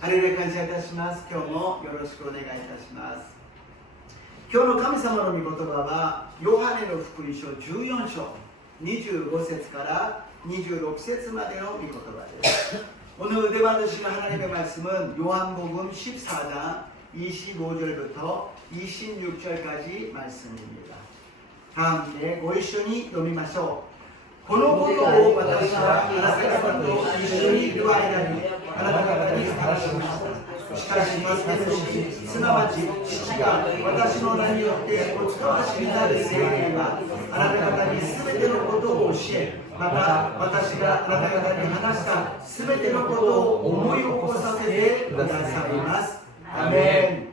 ハレルヤ感謝いたします。今日もよろしくお願いいたします。今日の神様の御言葉はヨハネの福音書14章25節から26節までの御言葉です。오늘 은혜 받으신 하나님의 말씀은 요한복음 14장 25절부터 26절까지 말씀입니다. 다 함께ご一緒に読みましょう。このことを私はあなた方と一緒にいる間にあなた方に話しました。しかし私、すなわち父が私の名によってお使わしになる聖霊はあなた方に全てのことを教え、また私があなた方に話した全てのことを思い起こさせてくださいます。アメン。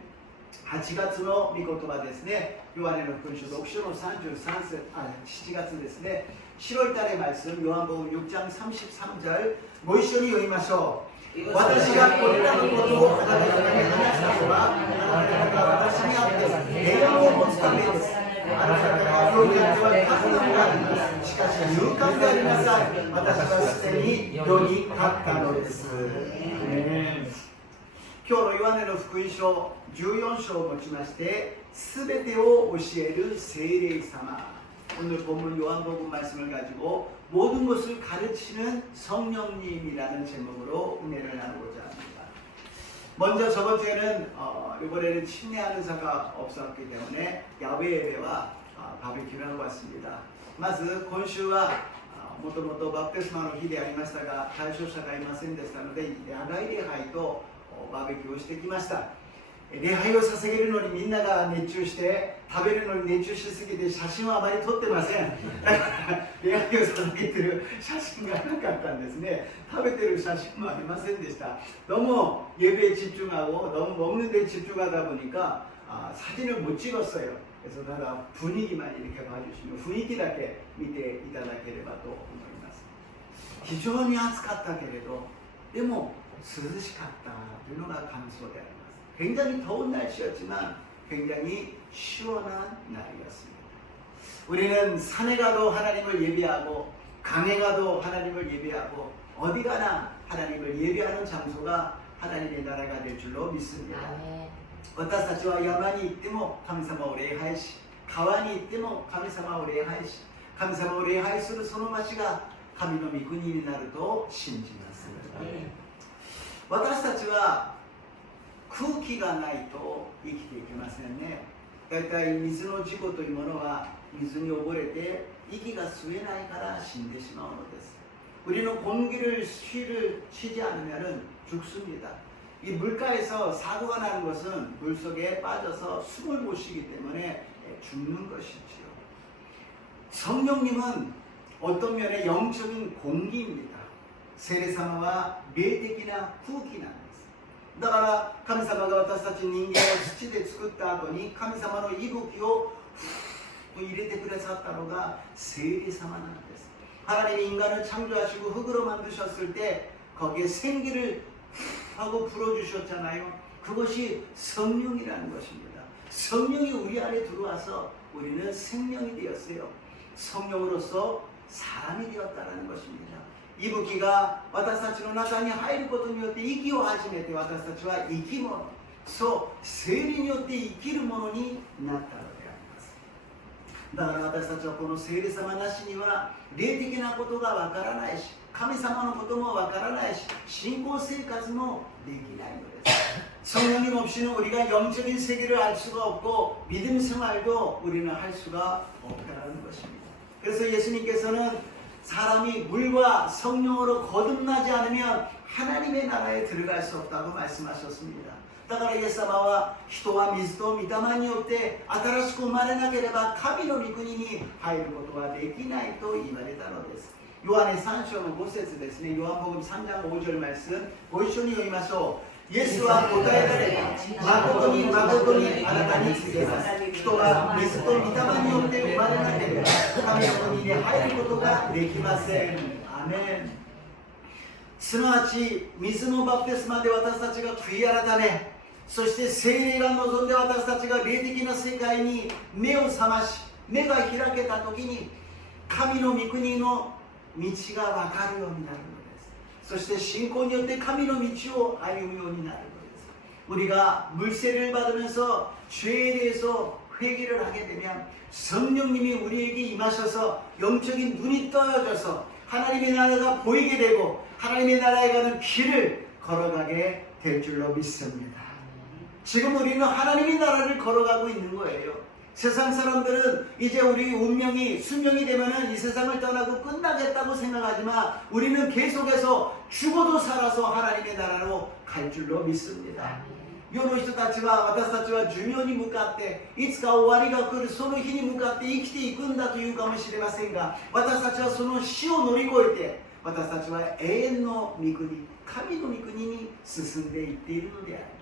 8月の御言葉ですね。ヨハネの福音書6章の33節、7月ですね。7월달의 말씀 요한복음 6장 33절ご一緒に読みましょう。私がこれらのことをあなた方に話したのはあなた方が私にあって平安を持つためです。あなた方が世にあっては勝つのであります。しかし勇敢でありなさい。私はすでに世に勝ったのです。今日のヨハネの福音書14章をもちまして全てを教える聖霊様。 오늘 본문 요한복음 말씀을 가지고 모든 것을 가르치는 성령님이라는 제목으로 은혜를 나누고자 합니다. 먼저 저번 주에는 이번에는 침례하는 자가 없었기 때문에 야외 예배와 바베큐를 하고 왔습니다. まず今週はもともとバプテスマの日でありましたが対象者がいませんでしたので野外礼拝とバーベキューをしてきました。 礼拝を捧げるのにみんなが熱中して食べるのに熱中しすぎて写真はあまり撮ってません。だから礼拝を捧げてる写真がなかったんですね。食べてる写真もありませんでした。 너무 예배에 집중하고 너무 먹는 데 집중하다 보니까 사진을 못 찍었어요. 그래서 다가 분위기만 이렇게 봐주시면 분위기だけ見ていただければと思います。非常に暑かったけれどでも涼しかったというのが感想であります。 굉장히 더운 날씨였지만 굉장히 시원한 날이었습니다. 우리는 산에 가도 하나님을 예배하고 강에 가도 하나님을 예배하고 어디 가나 하나님을 예배하는 장소가 하나님의 나라가 될 줄로 믿습니다. 私たちは山に行っても神様を礼拝し川に行っても神様を礼拝し神様を礼拝するその町が神の御国になると信じます。私たちは 空気がないと生きていけませんね。だいたい水の事故というものは水に溺れて息が吸えないから死んでしまうのです。 우리는 공기를 쉬지 않으면 죽습니다. 이 물가에서 사고가 나는 것은 물속에 빠져서 숨을 못 쉬기 때문에 죽는 것이지요. 성령님은 어떤 면에 영적인 공기입니다. 세례사마와 매대기나 후기나 だから神様が私たち人間を土で作った後に神様の息吹を入れてくださったのが聖霊様なんです。 하나님이 인간을 창조하시고 흙으로 만드셨을 때 거기에 생기를 하고 불어주셨잖아요. 그것이 성령이라는 것입니다. 성령이 우리 안에 들어와서 우리는 생명이 되었어요. 성령으로서 사람이 되었다는 것입니다. 息吹が私たちの中に入ることによって息を始めて私たちは生き物、そう聖霊によって生きるものになったのであります。だから私たちはこの聖霊様なしには霊的なことがわからないし神様のこともわからないし信仰生活もできないのです。 성령님 없이는 우리가 영적인 세계를 알 수가 없고 믿음 생활도 우리는 할 수가 없다는 것입니다. 그래서 예수님께서는 사람이 물과 성령으로 거듭나지 않으면 하나님의 나라에 들어갈 수 없다고 말씀하셨습니다. だからイエス様は人は水と御霊によって新しく生まれなければ神の御国に入ることはできないと言われたのです。 요한의 3章の5節ですね。 요한복음 3장 5절 말씀ご一緒に読みましょう。 イエスは答えられ誠に誠にあなたに告げます。人が水と御霊によって生まれなければ神の国に入ることができません。アメン。すなわち水のバプテスマで私たちが悔い改め、そして聖霊が望んで私たちが霊的な世界に目を覚まし目が開けた時に神の御国の道が分かるようになるのです。そして信仰によって神の道を歩むようになるのです。 우리가 물세를 받으면서 죄에 대해서 회개를 하게 되면 성령님이 우리에게 임하셔서 영적인 눈이 떠져서 하나님의 나라가 보이게 되고 하나님의 나라에 가는 길을 걸어가게 될 줄로 믿습니다. 지금 우리는 하나님의 나라를 걸어가고 있는 거예요. 세상 사람들은 이제 우리 운명이 수명이 되면은 이 세상을 떠나고 끝나겠다고 생각하지만 우리는 계속해서 죽어도 살아서 하나님의 나라로 갈 줄로 믿습니다. 世の人たちは私たちは寿命に向かっていつか終わりが来るその日に向かって生きていくんだというかもしれませんが、私たちはその死を乗り越えて私たちは永遠の御国、神の御国に進んでいっているのであります。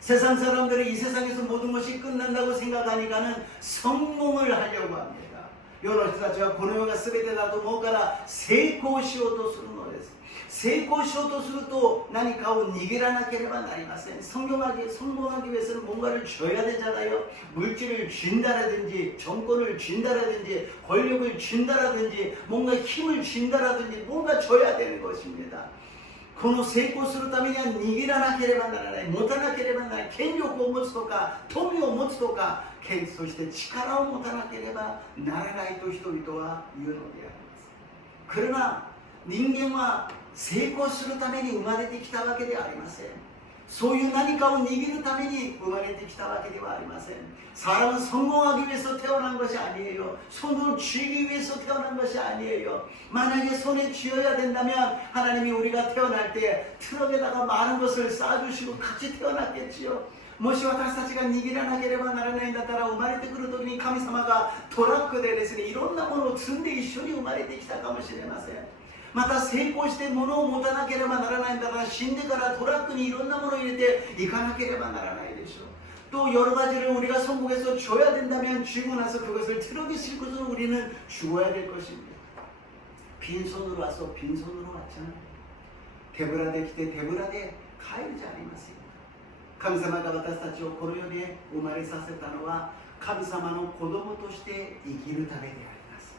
세상 사람들은 이 세상에서 모든 것이 끝난다고 생각하니까는 성공을 하려고 합니다. 世の人たちはこの世が全てだと思うから成功しようとするのです。 成功しようとすると何かを逃げらなければなりません。 성공하기 위해서는 뭔가를 줘야 되잖아요. 물질을 준다라든지 정권을 준다라든지 권력을 준다라든지 뭔가 힘을 준다라든지 뭔가 줘야 되는 것입니다. この成功するためには握らなければならない、持たなければならない、権力を持つとか富を持つとか、そして力を持たなければならないと人々は言うのであります。 그러나人間は成功するために生まれてきたわけではありません。そういう何かを握るために生まれてきたわけではありません。 사람은 성공하기 위해서 태어난 것이 아니에요. 손을 쥐기 위해서 태어난 것이 아니에요. 만약에 손에 쥐어야 된다면 하나님이 우리가 태어날 때 트럭에다가 많은 것을 쌓아주시고 같이 태어났겠지요. もし私たちが握らなければならないんだったら生まれてくる時に神様がトラックでですね、いろんなものを積んで一緒に生まれてきたかもしれません。 また成功して物を持たなければならないんだから死んでからトラックにいろんなものを入れていかなければならないでしょう。 또 여러 가지를 우리가 성공해서 줘야 된다면 쥐고 나서 그것을 트럭에 싣고서 우리는 죽어야 될 것입니다. 빈손으로 와서 빈손으로 왔잖아요. 데브라데 기대 데브라데 가야지 아니마습니까? 神様が私たちをこの世で生まれさせたのは神様の子供として生きるためであります。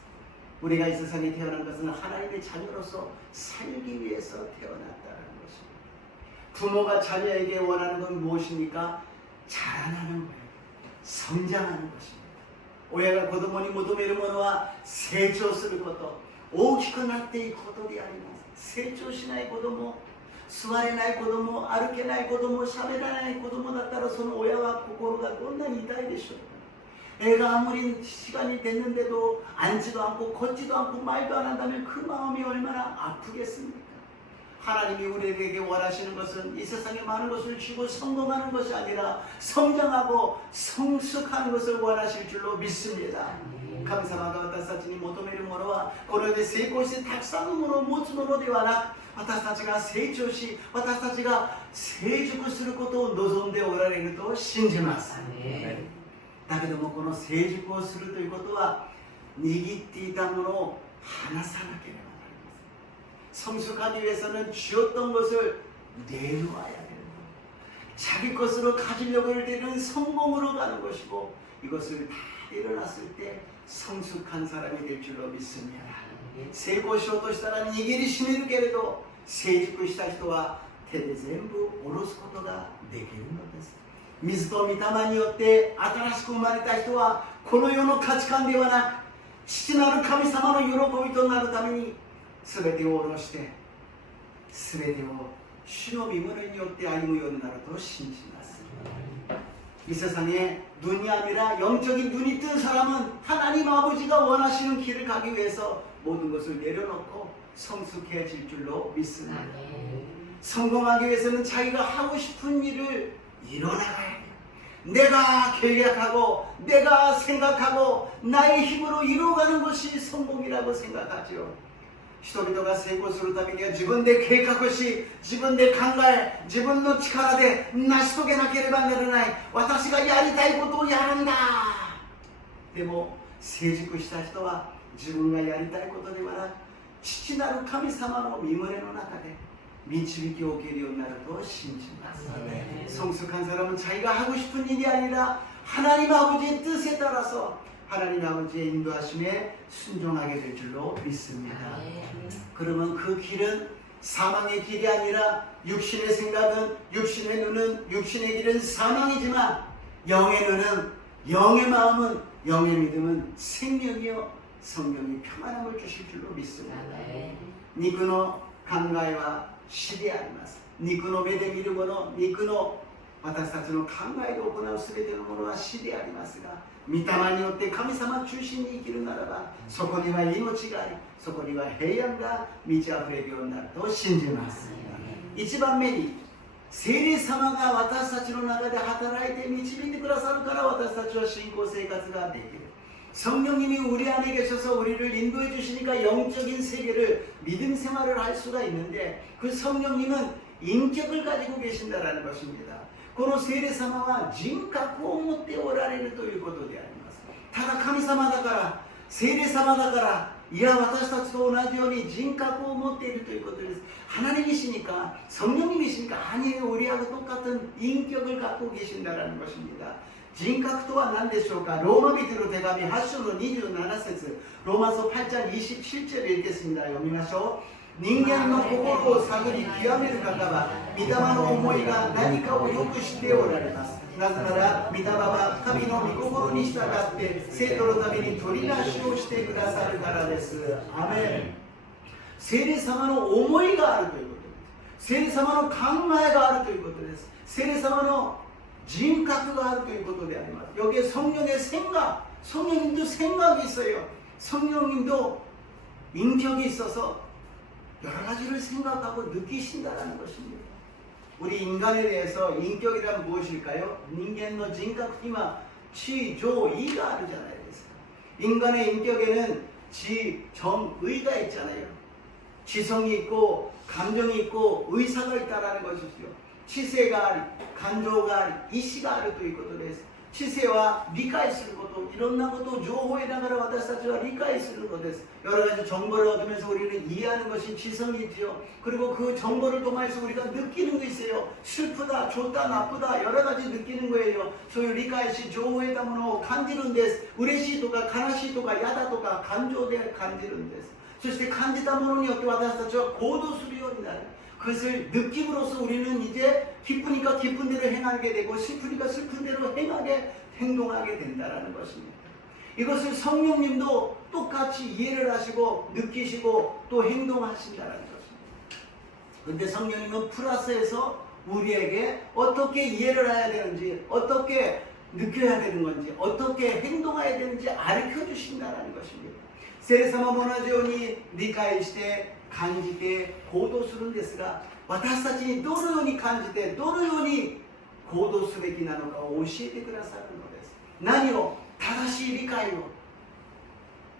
우리가 이 세상에 태어난 것은 하나님의 자녀로서 살기 위해서 태어났다는 것입니다. 부모가 자녀에게 원하는 건 무엇입니까? 자라나는 거예요. 성장하는 것입니다. 親が子供に求めるものは成長すること、大きくなっていくことであります。成長しない子供、座れない子供、歩けない子供、喋らない子供だったらその親は心がどんなに痛いでしょうか。 애가 아무리 시간이 됐는데도 앉지도 않고 걷지도 않고 말도 안 한다면 그 마음이 얼마나 아프겠습니까? 하나님이 우리에게 원하시는 것은 이 세상에 많은 것을 주고 성공하는 것이 아니라 성장하고 성숙하는 것을 원하실 줄로 믿습니다. 神様が私たちに求めるものはこれで成功してたくさんのものを持つものではなく、私たちが成長し私たちが成熟することを望んでおられると信じます。 だけどもこの成熟をするということは握っていたものを離さなければなりません。 성숙하기 위해서는 쥐었던 것을 내놓아야 됩니다. 자기 것으로 가지려고 할 때는 성공으로 가는 것이고 이것을 다 내려놨을 때 성숙한 사람이 될 줄로 믿습니다. 成功しようとしたら握りしめるけれど成熟した人は手で全部下ろすことができるのです。 水と御霊によって新しく生まれた人はこの世の価値観ではなく父なる神様の喜びとなるために全てを下ろして全てを主の御胸によって歩むようになると信じます。 이 세상에 눈이 아니라 영적인 눈이 뜬 사람은 하나님 아버지가 원하시는 길을 가기 위해서 모든 것을 내려놓고 성숙해질 줄로 믿습니다. 성공하기 위해서는 자기가 하고 싶은 일을 일어나가야 돼요. 내가 계획하고 내가 생각하고 나의 힘으로 이루어가는 것이 성공이라고 생각하죠. 人々が成功するためには自分で計画し自分で考え自分の力で成し遂げなければならない。私がやりたいことをやるんだ。でも成熟した人は自分がやりたいことではなく父なる神様の御胸の中で導きを受けるようになると信じます。 성숙한 사람은 자기가 하고 싶은 일이 아니라 하나님 아버지의 뜻에 따라서 하나님 아버지의 인도하심에 순종하게 될 줄로 믿습니다. 그러면 그 길은 사망의 길이 아니라 육신의 생각은, 육신의 눈은, 육신의 길은 사망이지만 영의 눈은, 영의 마음은, 영의 믿음은 생명이요 성령이 평안함을 주실 줄로 믿습니다. 肉の考えは死であります。肉の目で見るもの、肉の私たちの考えで行うすべてのものは死でありますが、御霊によって神様中心に生きるならば、そこには命があり、そこには平安が満ち溢れるようになると信じます。一番目に、聖霊様が私たちの中で働いて導いてくださるから私たちは信仰生活ができる。 성령님이 우리 안에 계셔서 우리를 인도해 주시니까 영적인 세계를 믿음 생활을 할 수가 있는데 그 성령님은 인격을 가지고 계신다라는 것입니다. この聖霊様は人格を持っておられるということであります。ただ神様だから、聖霊様だから、いや私たちと同じように人格を持っているということです。 하나님이시니까, 성령님이시니까 아니에요. 우리하고 똑같은 인격을 갖고 계신다라는 것입니다. 人格とは何でしょうか。ローマ人の手紙8章の27節、ローマ書8장 27절에 읽겠습니다. 読みましょう。人間の心を探り極める方は御霊の思いが何かをよく知っておられます。なぜなら御霊は神の御心に従って生徒のために取り出しをしてくださるからです。アメン。聖霊様の思いがあるということです。聖霊様の考えがあるということです。聖霊様の人格があるということであります。 여기에 성령의 생각, 성령님도 생각이 있어요. 성령님도 인격이 있어서 여러 가지를 생각하고 느끼신다는 것입니다. 우리 인간에 대해서 인격이란 무엇일까요? 인간의 인격이마 지, 조, 이가 아르잖아요. 인간의 인격에는 지, 정, 의가 있잖아요. 지성이 있고 감정이 있고 의사가 있다는 것이죠. 知性があり、感情があり、意志があるということです。知性は理解すること、いろんなことを情報を得ながら私たちは理解するのです。 여러 가지 정보를 얻으면서 우리는 이해하는 것이 지성이지요. 그리고 그 정보를 통해서 우리가 느끼는 게 있어요. 슬프다, 좋다, 나쁘다 여러 가지 느끼는 거예요. 소위理解し情報を得たものを感じるんです。嬉しいとか悲しいとか嫌だとか感情で感じるんです。そして感じたものによって私たちは行動するようになる。 그것을 느낌으로써 우리는 이제 기쁘니까 기쁜 대로 행하게 되고 슬프니까 슬픈 대로 행동하게 된다는 것입니다. 이것을 성령님도 똑같이 이해를 하시고 느끼시고 또 행동하신다는 것입니다. 그런데 성령님은 플러스해서 우리에게 어떻게 이해를 해야 되는지, 어떻게 느껴야 되는 건지, 어떻게 행동해야 되는지 가르쳐 주신다는 것입니다. 聖霊様も同じように理解して感じて行動するんですが、私たちにどのように感じてどのように行動すべきなのかを教えてくださるのです。何を正しい理解を。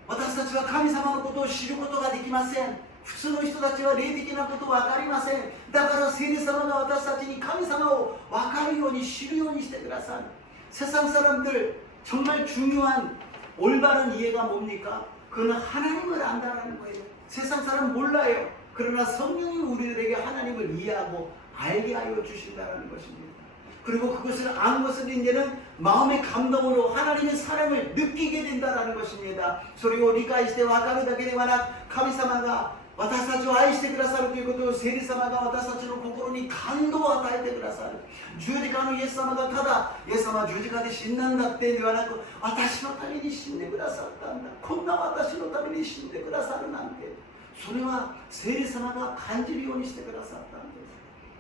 私たちは神様のことを知ることができません。普通の人たちは霊的なことを分かりません。だから聖霊様が私たちに神様を分かるように知るようにしてくださる。세상 사람들 정말 중요한 올바른 이해가 뭡니까? 그는 하나님을 안다라는 거예요. 세상 사람 몰라요. 그러나 성령이 우리들에게 하나님을 이해하고 알게 하여 주신다는 것입니다. 그리고 그것을 아는 것은 이제는 마음의 감동으로 하나님의 사랑을 느끼게 된다는 것입니다. それを理解して分かるだけではなく、神様が私たちを愛してくださるということを聖霊様が私たちの心に感動を与えてくださる。十字架のイエス様がただイエス様は十字架で死んだんだってではなく、私のために死んでくださったんだ、こんな私のために死んでくださるなんて、それは聖霊様が感じるようにしてくださったんです。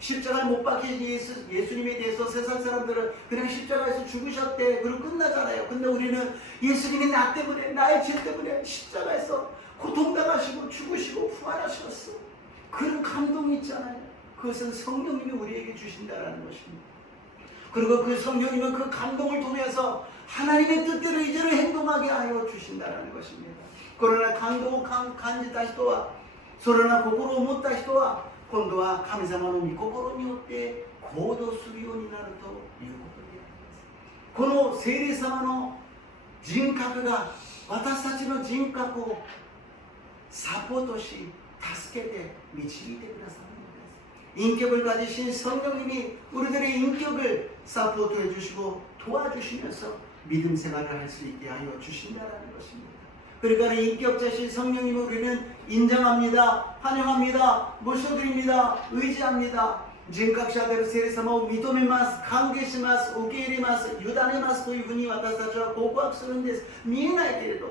십자가에 못 박히신 예수님에 대해서 세상 사람들은 그냥 십자가에서 죽으셨대 그리고 끝나잖아요. 근데 우리는 예수님이 나 때문에, 나의 죄 때문에 십자가에서 고통당하시고 죽으시고 부활하셨어. 그런 감동이 있잖아요. 그것은 성령님이 우리에게 주신다는 것입니다. 그리고 그 성령님은 그 감동을 통해서 하나님의 뜻대로 이제는 행동하게 하여 주신다는 것입니다. 그러나 감동을 간지다人は、それな心を持った人は今度は神様の御心によって行動するようになるということであります。この聖霊様の人格が私たちの人格をサポートし助けて導いてくださるのです。 인격을 가지신 성령님이 우리들의 인격을 사포트해 주시고 도와주시면서 믿음 생활을 할 수 있게 하여 주신다는 것입니다. 그러니까 인격자신 성령님을 우리는 인정합니다. 환영합니다. 모셔드립니다. 의지합니다. 人格者である聖霊様を認めます。歓迎します。受け入れます。委ねますというふうに私たちは告白するんです。見えないけれど、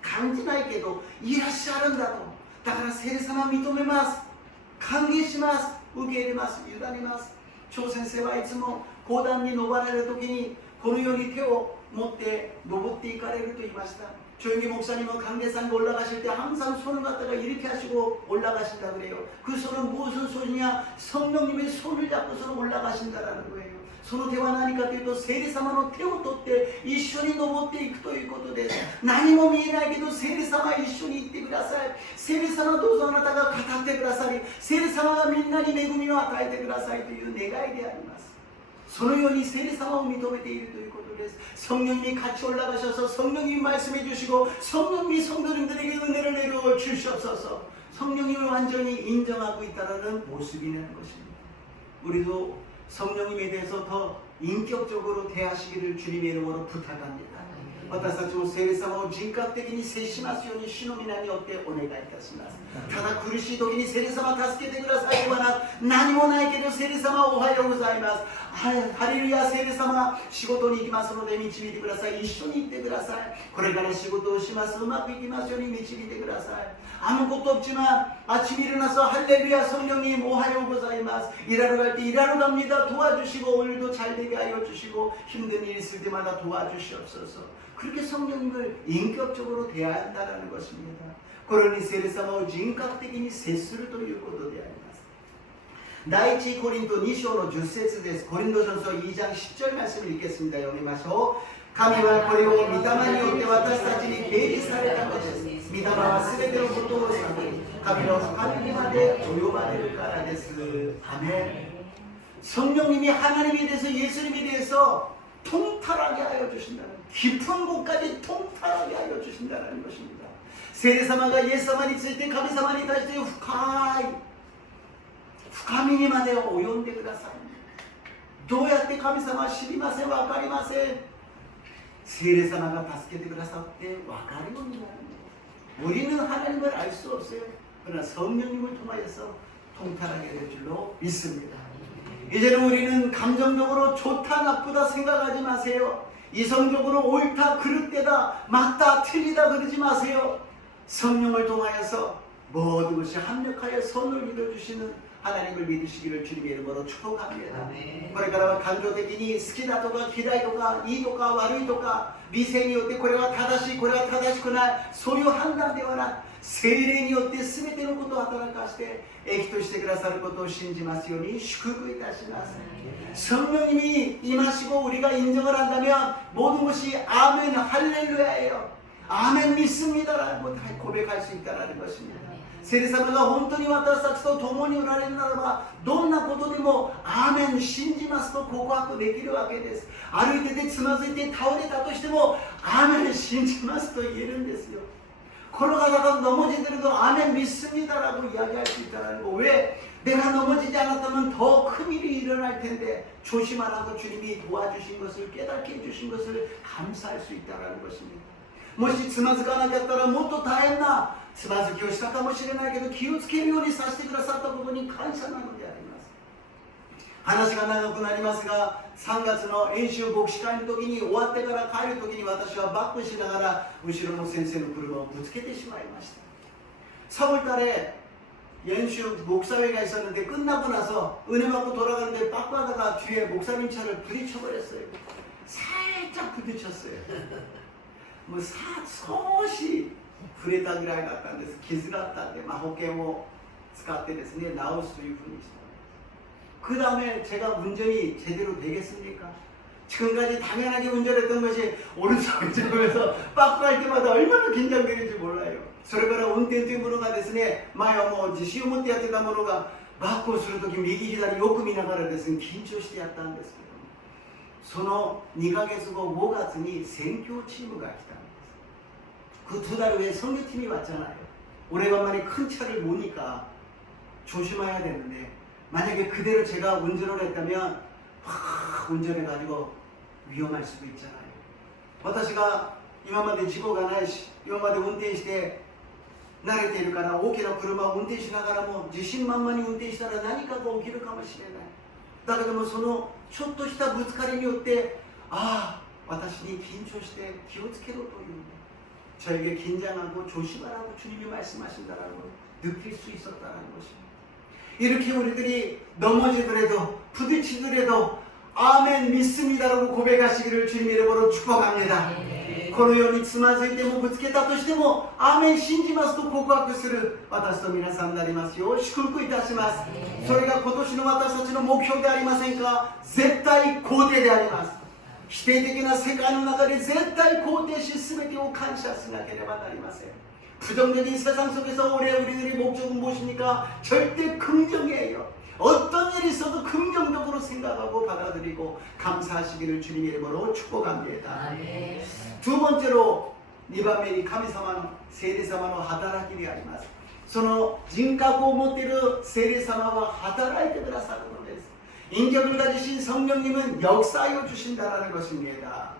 感じないけど、いらっしゃるんだと。だから聖霊様を認めます。歓迎します。受け入れます。委ねます。張先生はいつも講談に登られるときに、このように手を持って登っていかれると言いました。조용히 목사님은 강대산에 올라가실 때 항상 손을 갖다가 이렇게 하시고 올라가신다 그래요. 그 손은 무슨 손이냐? 성령님의 손을 잡고서 올라가신다라는 거예요. その手は何かというと、聖霊様の手を取って一緒に登っていくということです。何も見えないけど聖霊様は一緒に行ってください。聖霊様どうぞあなたが語ってくださり、聖霊様がみんなに恵みを与えてくださいという願いであります。そのように聖霊様を認めているということです。 성령님이 같이 올라가셔서 성령님이 말씀해 주시고 성령님이 성도님들에게 은혜를 내려 주셔서 성령님을 완전히 인정하고 있다는 모습이 되는 것입니다. 우리도 성령님에 대해서 더 인격적으로 대하시기를 주님의 이름으로 부탁합니다. 私たちも聖霊様を人格的に接しますように主の皆によってお願いいたします。ただ苦しい時に聖霊様助けてくださいではなく、何もないけど聖霊様おはようございます。ハレルヤ、聖霊様仕事に行きますので導いてください。一緒に行ってください。これから仕事をします。うまくいきますように導いてください。 아무것도 없지만 아침에 일어나서 할렐루야 성령님 오하요 고자이마스 일하러 갈 때 일하러 갑니다. 도와주시고 오늘도 잘 되게 하여 주시고 힘든 일 있을 때마다 도와주시옵소서. 그렇게 성령님을 인격적으로 대해야 한다는 것입니다. 그러니聖霊様を人格的に接するということであります。第一コリント2章の10節です。コリント전서2장 10절 말씀을 읽겠습니다. 読みましょう。 神はこれを御霊によって私たちに掲示されたのです。御霊はすべてのことを悟り、神の深みにまで及ばれるからです。아멘. 성령님이 하나님에 대해서 예수님에 대해서 통탈하게 하여 주신다는, 깊은 곳까지 통탈하게 하여 주신다는 것입니다. 聖霊様がイエス様について神様に対して深みにまで及んでください。どうやって神様は知りません、わかりません。 聖霊様が助けてくださって分かるようになるんです。 우리는 하나님을 알 수 없어요. 그러나 성령님을 통하여서 통달하게 될 줄로 믿습니다. 이제는 우리는 감정적으로 좋다 나쁘다 생각하지 마세요. 이성적으로 옳다 그릇되다 맞다 틀리다 그러지 마세요. 성령을 통하여서 모든 것이 합력하여 선을 이루어주시는 하나님을 믿으시기를 주님의 이름으로 축복합니다. これからは感情的に好きだとか嫌いとかいいとか悪いとか理性によってこれは正しいこれは正しくないそういう判断ではなく聖霊によって全てのことを働かして益としてくださることを信じますように祝福いたします。 성령님이 임하시고 우리가 인정을 한다면 모든 것이 아멘 할렐루야예요. 아멘 믿습니다라고 고백할 수 있다는 것입니다. 聖霊様が本当に私たちと共におられるならばどんなことでもアーメン信じますと告白できるわけです。歩いててつまずいて倒れたとしてもアーメン信じますと言えるんですよ。 걸어가다가 넘어지더라도 아멘 믿습니다라고 이야기할 수 있다는 거. 왜? 내가 넘어지지 않았다면 더 큰 일이 일어날 텐데 조심하라고 주님이 도와주신 것을 깨닫게 해주신 것을 감사할 수 있다는 것입니다. もしつまずかなかったらもっと大変なつまずきをしたかもしれないけど気をつけるようにさせてくださったことに感謝なのであります。話が長くなりますが3月の演習牧師会の時に終わってから帰る時に私はバックしながら後ろの先生の車をぶつけてしまいました。 3월달에 연수 목사회가 있었는데 끝나고 나서 은혜 받고 돌아가는데 바꾸다가 뒤에 목사님 차를 부딪혀버렸어요. 살짝 부딪혔어요. 뭐少し 触れたぐらいだったんです。傷があったんで、保険を使ってですね、治すというふうにした。 그 다음에 제가 운전이 제대로 되겠습니까? 지금까지 당연하게 운전했던 것이 오른쪽 왼쪽에서 바꾸할 때마다 얼마나 긴장되는지 몰라요. それから運転というものがですね、前はもう自信を持ってやってたものがバックをするとき右左よく見ながらですね、緊張してやったんですけど、その2ヶ月後5月に宣教チームが来たんです。 그 두 달 후에 선교팀이 왔잖아요. 오래간만에 큰 차를 모니까 조심해야 되는데 만약에 그대로 제가 운전을 했다면 운전해가지고 위험할 수도 있잖아요. 私が今まで事故がないし今まで運転して慣れているかな、大きな車を運転しながらも自信満々に運転したら何かが起きるかもしれない。だけどもそのちょっとしたぶつかりによって、아私に緊張して気をつけろという저에게 긴장하고 조심하라고 주님이 말씀하신다라는 걸 느낄 수 있었다는 것입니다. 이렇게 우리들이 넘어지더라도 부딪히더라도 아멘 믿습니다라고 고백하시기를 주님 이름으로 축복합니다. このようにつまずいてもぶつけたとしてもアーメン信じますと告白する私と皆さんになりますよう祝福いたします。それが今年の私たちの目標でありませんか。絶対肯定であります。否定的な世界の中で絶対肯定し全てを感謝しなければなりません。 부정적인 세상 속에서 올해 우리들의 목적은 무엇입니까? 절대 긍정이에요. 어떤 일이 있어도 긍정적으로 생각하고 받아들이고 감사하시기를 주님의 이름으로 축복합니다. 두 번째로 2番目に神様の聖霊様の働きであります。その人格を持っている聖霊様は働いてくださるのです。 인격을 가지신 성령님은 역사하여 주신다라는 것입니다.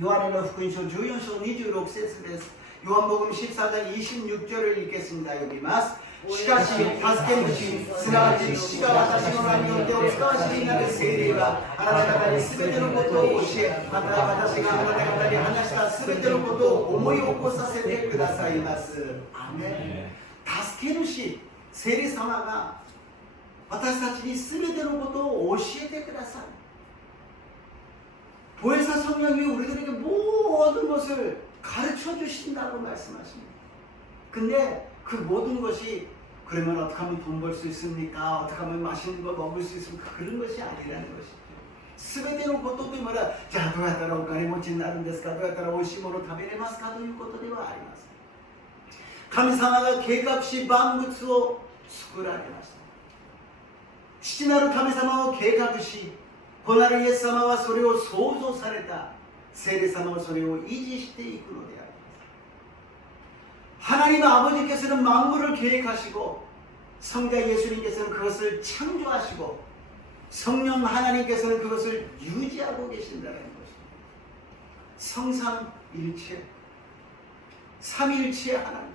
요한의福音書 14章 26節です。 요한복음 14장 26절을 읽겠습니다. 여기ます. しかし助け主すなわち父が私の名によってお使わしになる聖霊はあなた方に全てのことを教え、また私があなた方に話した全てのことを思い起こさせてくださいます。アメン。助け主聖霊様が私たちに全てのことを教えてくださる。 보혜사 성령이 우리들에게 모든 것을 가르쳐 주신다고 말씀하십니다. 근데 그 모든 것이 그러면 어떻게 하면 돈 벌 수 있습니까? 어떻게 하면 맛있는 거 먹을 수 있습니까? 그런 것이 아니라는 것이죠. 全てのことというものはじゃあどうやったらお金持ちになるんですかどうやったら美味しいものを食べれますかということではありません。神様が計画し万物を作られました。父なる神様を計画し子なるイエス様はそれを創造された聖霊様はそれを維持していくのであります。 하나님 아버지께서는 만물을 계획하시고 성자 예수님께서는 그것을 창조하시고 성령 하나님께서는 그것을 유지하고 계신다는 것입니다. 성삼일체 삼일체 하나님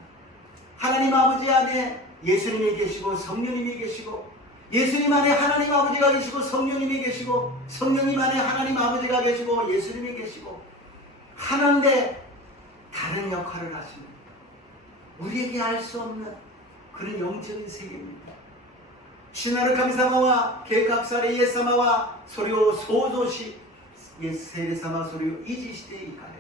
하나님 아버지 안에 예수님이 계시고 성령님이 계시고 예수님 안에 하나님 아버지가 계시고 성령님이 계시고 성령님 안에 하나님 아버지가 계시고 예수님이 계시고 하나인데 다른 역할을 하십니다. 우리에게 알 수 없는 그런 영적인 세계입니다. 신하를神様は計画されイエス様はそれを創造しイエス聖霊様はそれを維持していかれる。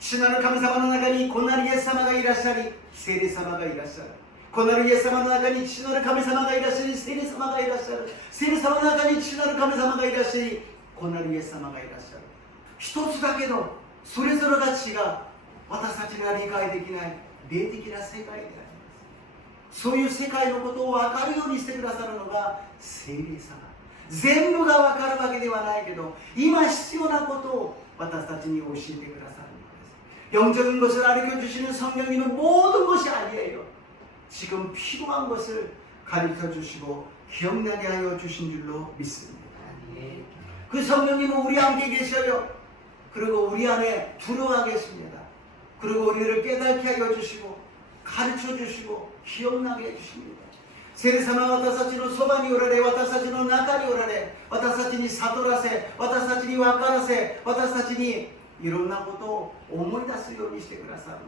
主なる神様の中に子なるイエス様がいらっしゃり聖霊様がいらっしゃる。子なるイエス様の中に父なる神様がいらっしゃり聖霊様がいらっしゃる。聖霊様の中に父なる神様がいらっしゃり子なるイエス様がいらっしゃる。一つだけどそれぞれが違う私たちが理解できない霊的な世界であります。そういう世界のことを分かるようにしてくださるのが聖霊様。全部が分かるわけではないけど今必要なことを私たちに教えてくださるのです。 영적인 것을 가르쳐주시는 성령님은 모든 것이 아니에요. 지금 필요한 것을 가르쳐주시고 기억나게 하여 주신 줄로 믿습니다. 그 성령님은 우리 함께 계셔요. 그리고 우리 안에 들어와 계십니다. 그리고 우리를 깨닫게 하여 주시고 가르쳐 주시고 기억나게 해 주십니다. 聖霊様は私たちのそばにおられ私たちの中におられ私たちに悟らせ私たちに分からせ私たちにいろんなことを思い出すようにしてくださるので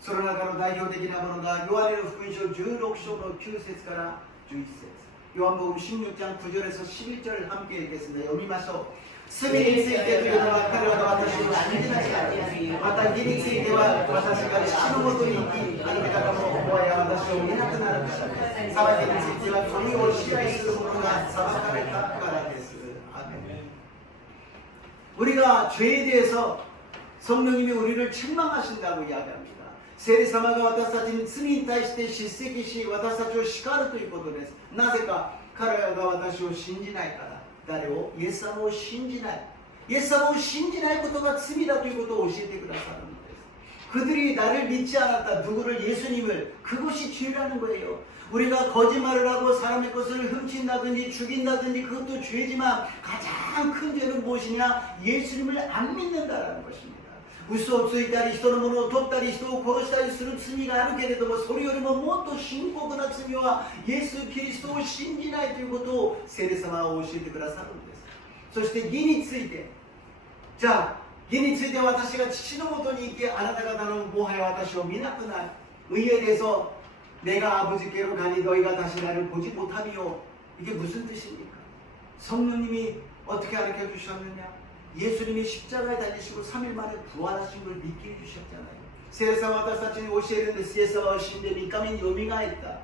す。その中の代表的なものがヨハネの福音書16章の9節から11節 요한복음 16장 9절에서 11절 함께 읽겠습니다. 読みましょう。すべてについてというのは彼らが私を信じなかった。また義については私が父のもとに行きあなた方ももはや私を見なくなるからです。裁きについては神を支配する者が裁かれたからです。아멘. 우리가 죄에 대해서 성령님이 우리를 책망하신다고 이야기합니다. 聖霊様が私たちに罪に対して叱責し私たちを叱るということです。なぜか彼らが私を信じないから。 誰をイエス様を信じないイエス様を信じないことが罪だということを教えてくださるのです。 그들이 나를 믿지 않았다. 누구를 예수님을 그것이 죄라는 거예요. 우리가 거짓말을 하고 사람의 것을 훔친다든지 죽인다든지 그것도 죄지만 가장 큰 죄는 무엇이냐? 예수님을 안 믿는다라는 것입니다. 嘘をついたり人のものを取ったり人を殺したりする罪があるけれども、それよりももっと深刻な罪はイエス・キリストを信じないということを聖霊様は教えてくださるんです。そして義について、じゃあ義について私が父のもとに行き、あなた方のもはや私を見なくなる. 의에 대해서 내가 아버지께로 가니 너희가 다시 나를 보지 못하리요. 이게 무슨 뜻입니까? 성령님이 어떻게 가르쳐 주셨느냐? 예수님이 십자가에 달리시고 3일 만에 부활하신 걸 믿게 해주셨잖아요. 聖霊様は私たちに教えるんです。イエス様は死んで3日目によみがえった。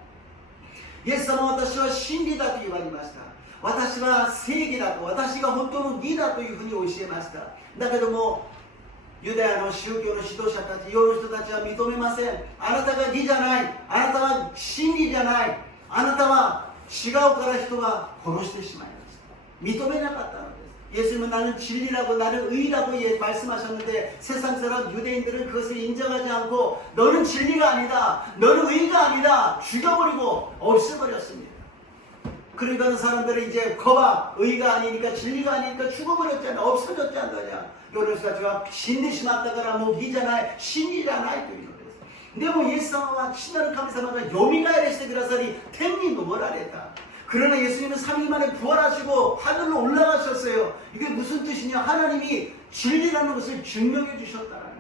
イエス様は私は真理だと言われました。私は正義だと、私が本当の義だというふうに教えました。だけどもユダヤの宗教の指導者たち、世の人たちは認めません。あなたが義じゃない、あなたは真理じゃない、あなたは違うから人は殺してしまいました。認めなかったのです。 예수님은 나는 진리라고 나는 의라고 말씀하셨는데 세상 사람 유대인들은 그것을 인정하지 않고 너는 진리가 아니다, 너는 의가 아니다, 죽여버리고 없애버렸습니다. 그러니까 사람들은 이제 거봐, 의가 아니니까 진리가 아니니까 죽어버렸잖아, 없어졌지 않느냐. 요런수가 제가 신이 심었다거나 뭐義じゃない, 신이잖아요. でもイエス様は父なる神様がよみがえらしてくださり天に昇られた。 그러나 예수님은 3일 만에 부활하시고 하늘로 올라가셨어요. 이게 무슨 뜻이냐? 하나님이 진리라는 것을 증명해 주셨다라는 거예요.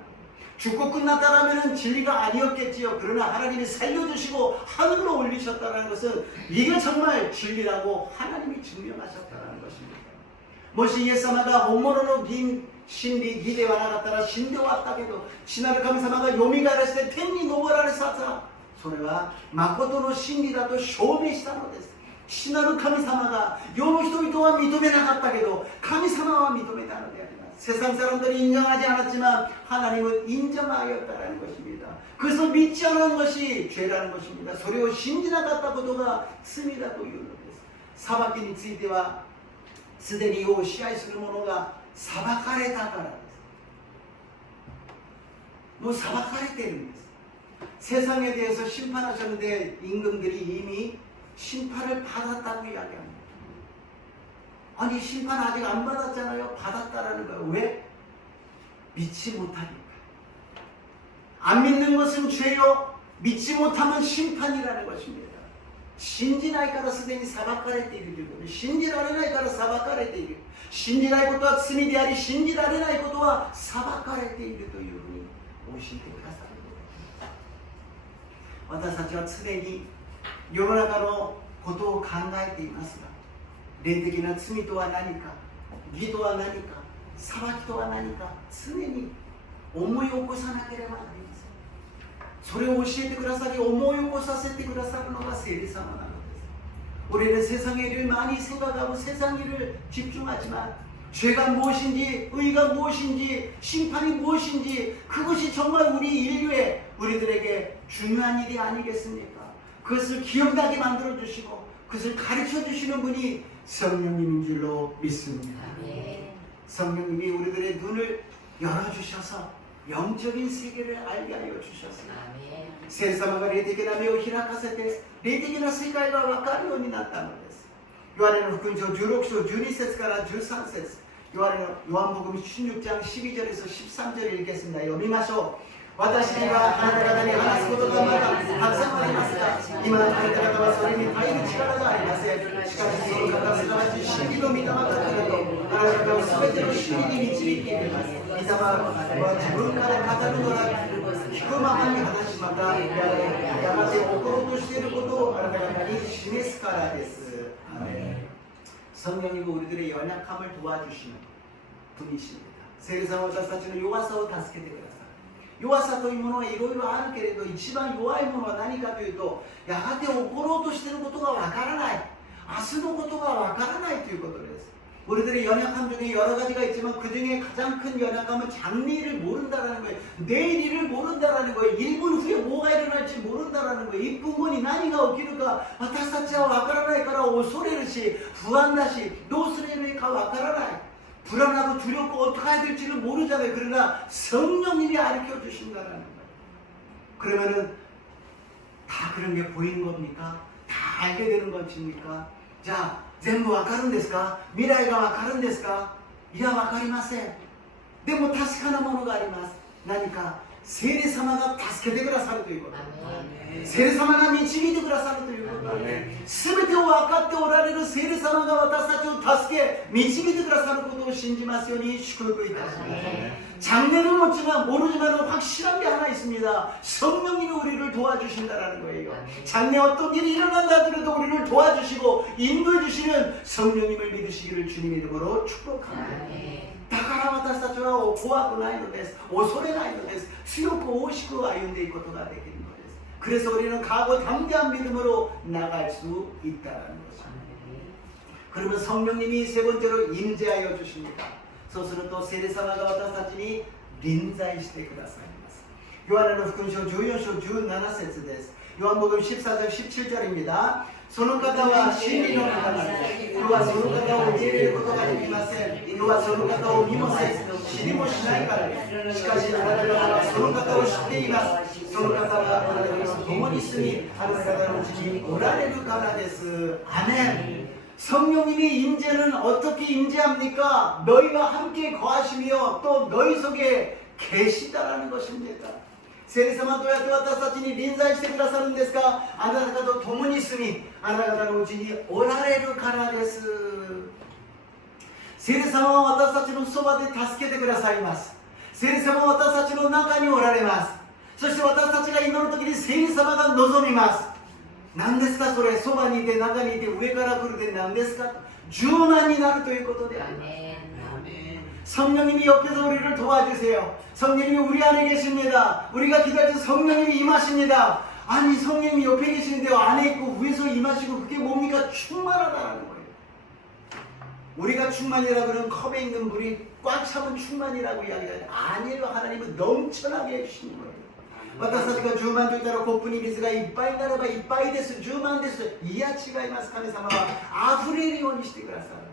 죽고 끝났다라면 진리가 아니었겠지요. 그러나 하나님이 살려주시고 하늘로 올리셨다는 것은 이게 정말 진리라고 하나님이 증명하셨다는 것입니다.もしイエス様が本物の真理義ではなかったら死んで終わったけど、父なる神様がよみがえらせて天に昇られさせた。それは誠の真理だと証明したのです。 父なる神様が世の人々は認めなかったけど神様は認めたのであります。 세상 사람들이 인정하지 않았지만 하나님은 인정하였다라는 것입니다. 그래서 믿지 않은 것이 죄라는 것입니다. それを信じなかったことが罪だというのです。裁きについてはすでに世を支配する者が裁かれたからです。もう裁かれているんです。 세상에 대해서 심판하셨는데 임금들이 이미 심판을 받았다고 이야기합니다. 아니 심판 아직 안 받았잖아요. 받았다라는 거예요. 왜? 믿지 못하니까. 안 믿는 것은 죄요, 믿지 못하면 심판이라는 것입니다. 信じないからすでに裁かれているということで、信じられないから裁かれている。信じないことは罪であり、信じられないことは裁かれているというふうに教えてくださるのです。私たちは常に世の中のことを考えていますが、霊的な罪とは何か、義とは何か、裁きとは何か、常に思い起こさなければなりません。それを教えてくださり、思い起こさせてくださるのが聖霊様なのです。 우리는 세상의 일을 많이 생각하고 세상 일을 집중하지만 죄가 무엇인지, 의가 무엇인지, 심판이 무엇인지 그것이 정말 우리 인류의 우리들에게 중요한 일이 아니겠습니까? 그것을 기억나게 만들어 주시고 그것을 가르쳐 주시는 분이 성령님인 줄로 믿습니다. 성령님이 우리들의 눈을 열어주셔서 영적인 세계를 알게 하여 주셨습니다. 聖様が霊的な目を開かせて霊的な世界が分かるようになったのです。ヨハネの福音書16章12節から13節、ヨハネのヨハン福音16章12절에서13절 읽겠습니다. 読みましょう。 私にはあなた方に話すことがまだたくさんありますが、今あなた方はそれに入る力がありません。しかしその方すなわち真理の御霊が来ると、あなた方を全ての真理に導いていきます。御霊は自分から語るのなく、聞くままに話し、またやがて起ころうとしていることをあなた方に示すからです。성령님은 우리들의 연약함을 도와주시는 분이십니다. 聖霊様は私たちの弱さを助けてください。 弱さというものはいろいろあるけれど、一番弱いものは何かというと、やがて起ころうとしていることがわからない、明日のことがわからないということです。 우리들의 연약함 중에 여러 가지가 있지만 그 중에 가장 큰 연약함은 장래를 모른다라는 거예요. 내일 일을 모른다라는 거예요. 1분 후에 뭐가 일어날지 모른다라는 거예요. 1分後に何が起きるか私たちはわからないから恐れるし、不安だし、どうすればいいかわからない。 불안하고 두렵고 어떻게 해야 될지를 모르잖아요. 그러나 성령님이 가르쳐 주신다라는 거예요. 그러면은 다 그런 게 보이는 겁니까? 다 알게 되는 것입니까? 자, 全部わかるんですか? 미래가 わかるんですか? いや、わかりません。でも確かなものがあります。何か聖霊様が助けてくださるということ。聖霊様が導いてくださるということ。すべてを分かっておられる聖霊様が私たちを助け導いてくださることを信じますように祝福いたします。장래를 묻지만 모르지만 확실한 게 하나 있습니다. 성령님이 우리를 도와주신다라는 거예요. 장래 어떤 일이 일어난다 하더라도 우리를 도와주시고 인도해 주시는 성령님을 믿으시기를 주님의 이름으로 축복합니다. だから私たちは怖くないのです。恐れないのです。強く大しく歩んでいくことができるのです。 그래서 우리는 강하고 담대한 믿음으로 나갈 수 있다는 것입니다. 그러면 성령님이 세 번째로 임재하여 주십니다. そうすると聖霊様が私たちに臨在してくださいます。ヨハネの福音書14章17節です。ヨハネ福音14章17절입니다. その方は真理の方なので、世はその方を受け入れることができません。世はその方を見もせず、知りもしないからです。しかしあなた方はその方を知っています。その方はあなた方と共に住み、あなた方のうちにおられるからです。アメン。 성령님의 임재는 어떻게 임재합니까? 너희와 함께 거하시며 또 너희 속에 계시다라는 것입니다. 聖霊様はどうやって私たちに臨在してくださるんですか？あなた方と共に住み、あなた方のうちにおられるからです。聖霊様は私たちのそばで助けてくださいます。聖霊様は私たちの中におられます。そして私たちが祈るときに聖霊様が望みます。何ですかそれ？そばにいて中にいて上から来るで何ですか？柔軟になるということであります。 성령님이 옆에서 우리를 도와주세요. 성령님이 우리 안에 계십니다. 우리가 기다릴 때 성령님이 임하십니다. 아니 성령님이 옆에 계시는데요. 안에 있고 위에서 임하시고 그게 뭡니까? 충만하다는 거예요. 우리가 충만이라 그러면 컵에 있는 물이 꽉 차면 충만이라고 이야기하죠. 아니에요. 하나님은 넘쳐나게 해주시는 거예요. 私たちが10万と言ったらコップに水がいっぱいになればいっぱいです。10万です。いや違います。神様は溢れるようにしてくださる。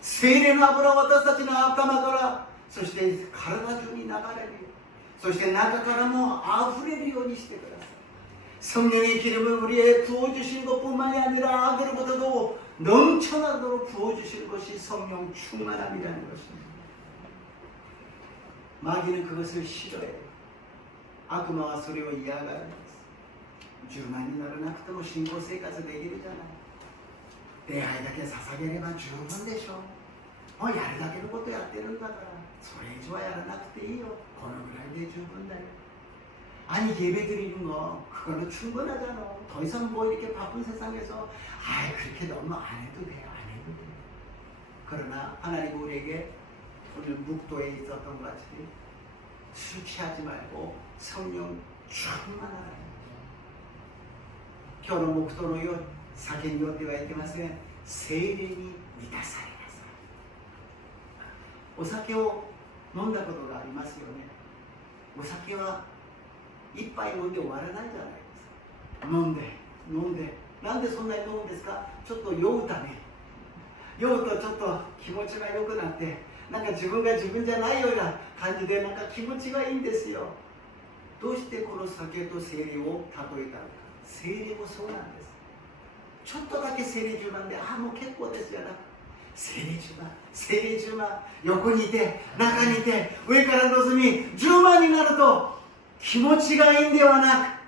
聖霊の油を私たちの頭からそして体中に流れるようそして中からも溢れるようにしてください 성령의 기름을 우리에 부어주시는 것뿐만이 아니라 그로부터도 넘쳐나도록 부어주시는 것이 성령 충만함이라는 것입니다 마귀는 그것을 싫어해요 악마와 소리와 이야기하는 것을 주만이 나를なくても信仰生活できるじゃない 礼拝だけ捧げれば十分でしょう。やるだけのことやってるんだから、それ以上はやらなくていいよ。このぐらいで十分だよ。아니 예배 드리는 거 그걸로 충분하잖아. 더 이상 뭐 이렇게 바쁜 세상에서 그렇게 너무 안 해도 돼요. 안 해도 돼요. 그러나 하나님 우리에게 오늘 묵도에 있었던 것 같이 술 취하지 말고 성령 충만하라. 今日の묵도の酒によってはいけません。聖霊に満たされなさい。お酒を飲んだことがありますよね。お酒は一杯飲んで終わらないじゃないですか。飲んでなんでそんなに飲むんですか？ちょっと酔うため。酔うとちょっと気持ちが良くなってなんか自分が自分じゃないような感じでなんか気持ちがいいんですよ。どうしてこの酒と聖霊を例えたのか。聖霊もそうなんです。ちょっとだけ聖霊充満でもう結構ですよな聖霊充満横にいて中にいて上から望み充満になると気持ちがいいんではな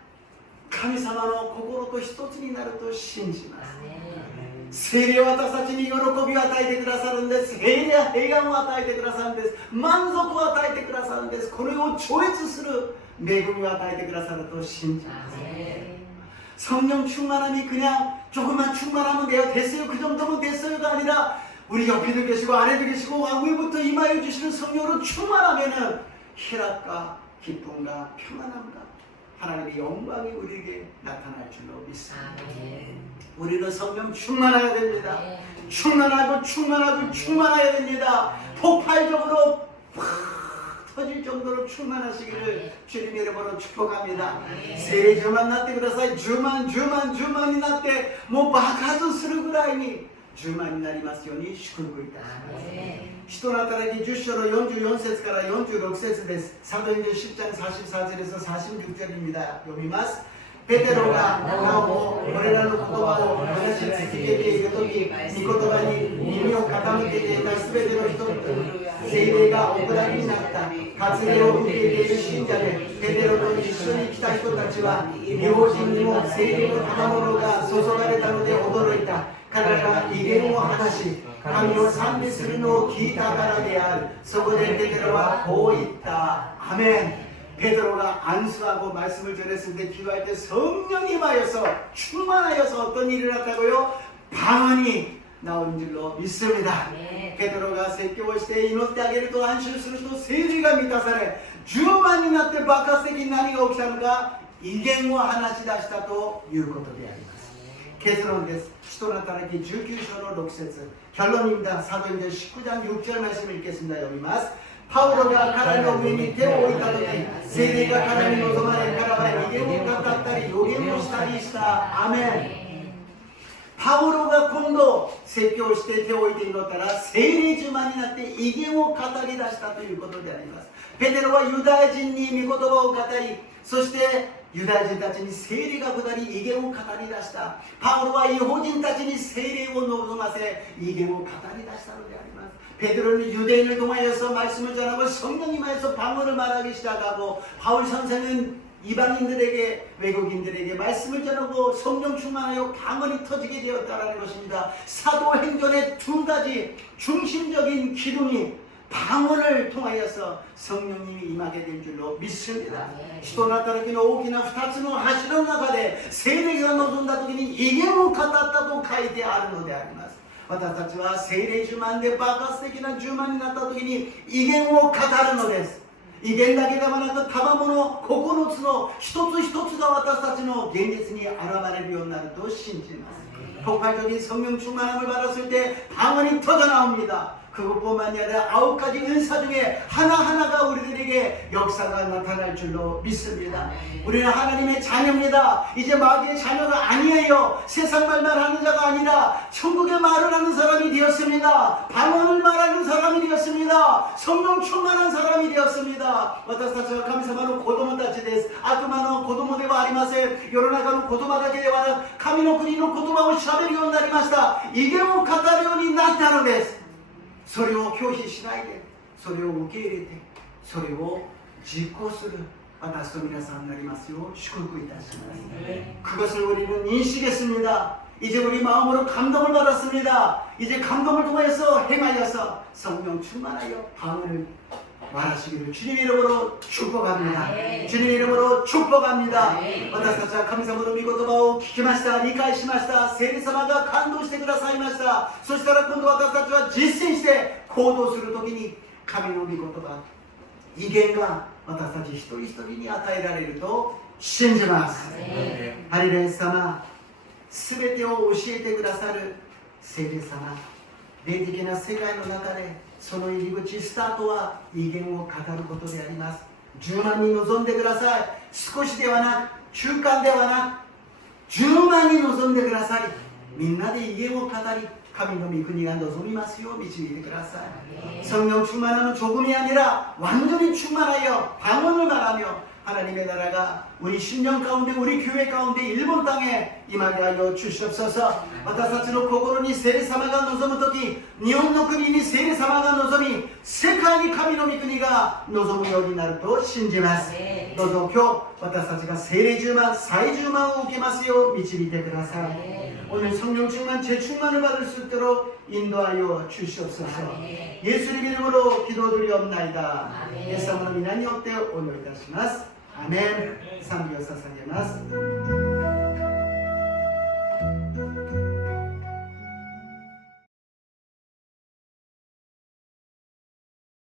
く神様の心と一つになると信じます聖霊は私たちに喜びを与えてくださるんです平安を与えてくださるんです満足を与えてくださるんですこれを超越する恵みを与えてくださると信じます 성령 충만함이 그냥 조금만 충만하면 돼요. 됐어요. 그 정도면 됐어요가 아니라 우리 옆에도 계시고 아래도 계시고 위부터 임하여 주시는 성령으로 충만하면은 희락과 기쁨과 평안함과 하나님의 영광이 우리에게 나타날 줄로 믿습니다. 우리는 성령 충만해야 됩니다. 충만해야 됩니다. 폭발적으로 터질 정도로 충만하시기를 주님의 이름으로 축복합니다. 세례 주만なってください. 주만になってもう爆発するぐらいに주만になりますように祝福いたします. 使徒の働き10章の44節から46節です. 사도행전 10장 44절에서 46절입니다. 読みます.ペテロがなおも俺らの言葉を話し続けているとき、御言葉に耳を傾けていたすべての人々に聖霊がお下りになった。割礼を受けている信者でペテロと一緒に来た人たちは、異邦人にも聖霊の賜物が注がれたので驚いた。彼らが異言を話し、神を賛美するのを聞いたからである。そこでペテロはこう言った。アメン. 베드로가 안수하고 말씀을 전했을 때 기도할 때 성령이 임하여서 충만하여서 어떤 일이 일어났다고요? 방언이 나온 줄로 믿습니다. 베드로가説教をして祈ってあげると安心すると聖霊が満たされ、10万になって爆発的に何が起きたのか、異言を話し出したということであります。結論です。使徒の働き19章の6節 결론입니다. 사도행전 19장 6절 말씀을 읽겠습니다. 読みます。パウロが彼の上に手を置いたとき、聖霊が彼に望まれ、彼は異言を語ったり、予言をしたりした。アメン。パウロが今度説教して手を置いて祈ったら、聖霊充満になって異言を語り出したということであります。ペテロはユダヤ人に御言葉を語り、そしてユダヤ人たちに聖霊が下り、異言を語り出した。パウロは異邦人たちに聖霊を望ませ、異言を語り出したのであります。베드로는 유대인을 통하여서 말씀을 전하고 성령이 임하여서 방언을 말하기 시작하고, 바울 선생은 이방인들에게, 외국인들에게 말씀을 전하고 성령 충만하여 방언이 터지게 되었다는 것입니다. 사도행전의 두 가지 중심적인 기둥이 방언을 통하여서 성령님이 임하게 된 줄로 믿습니다. 使徒の働きの大きな2つの柱の中で聖霊が望んだ時に異言を語ったと書いてあるのであります。私たちは聖霊充満で爆発的な充満になった時に異言を語るのです。異言だけではなく賜物9つの一つ一つが私たちの現実に現れるようになると信じます。폭발적인 성령 충만함을 받았을 때 방언이 터져 나옵니다. 그것뿐만이 아니라 9가지 은사 중에 하나하나가 우리들에게 역사가 나타날 줄로 믿습니다. 우리는 하나님의 자녀입니다. 이제 마귀의 자녀가 아니에요. 세상 말만 하는 자가 아니라 천국의 말을 하는 사람이 되었습니다. 방언을 말하는 사람이 되었습니다. 성령 충만한 사람이 되었습니다. 私たちは神様の子供たちです。悪魔の子供ではありません。世の中の言葉だけではなく、神の国の言葉をしゃべるようになりました。異言を語るようになったのです。それを拒否しないで、それを受け入れて、それを実行する私と皆さんになりますよう祝福いたします。 그것을 우리는 인식했습니다. 이제 우리 마음으로 감동을 받았습니다. 이제 감동을 통해서 행하여서 성령 충만하여 방언을 말하시기를 주님의 이름으로 축복합니다. 주님의 이름으로 축복합니다. 私たちは神様の御言葉を聞きました。理解しました。聖霊様が感動してくださいました。そしたら今度私たちは実践して行動するときに神の御言葉、異言が私たち一人一人に与えられると信じます。ハリレイ様、すべてを教えてくださる聖霊様、霊的な世界の中でその入り口スタートは異言を語ることであります。10万人望んでください。少しではなく、中間ではなく、10万人望んでください。みんなで異言を語り、神の御国が望みますよう導いてください。 성령 충만함은 조금이 아니라 완전히 충만하여 방언을 말하며 하나님의 나라가 우리 신령 가운데, 우리 교회 가운데, 일본 땅에 임하게 하여 주시옵소서. 私たちの心に聖霊様が望むとき、日本の国に聖霊様が望み、世界に神の御国が望むようになると信じます。どうぞ今日私たちが聖霊充満、再充満を受けますよう導いてください。 오늘 성령 충만, 재충만을 받을 수 있도록 인도하여 주시옵소서. 예수님 이름으로 기도드리옵나이다. 예수님의 이름으로 기도드리옵나이다. 아멘. 賛美を捧げます。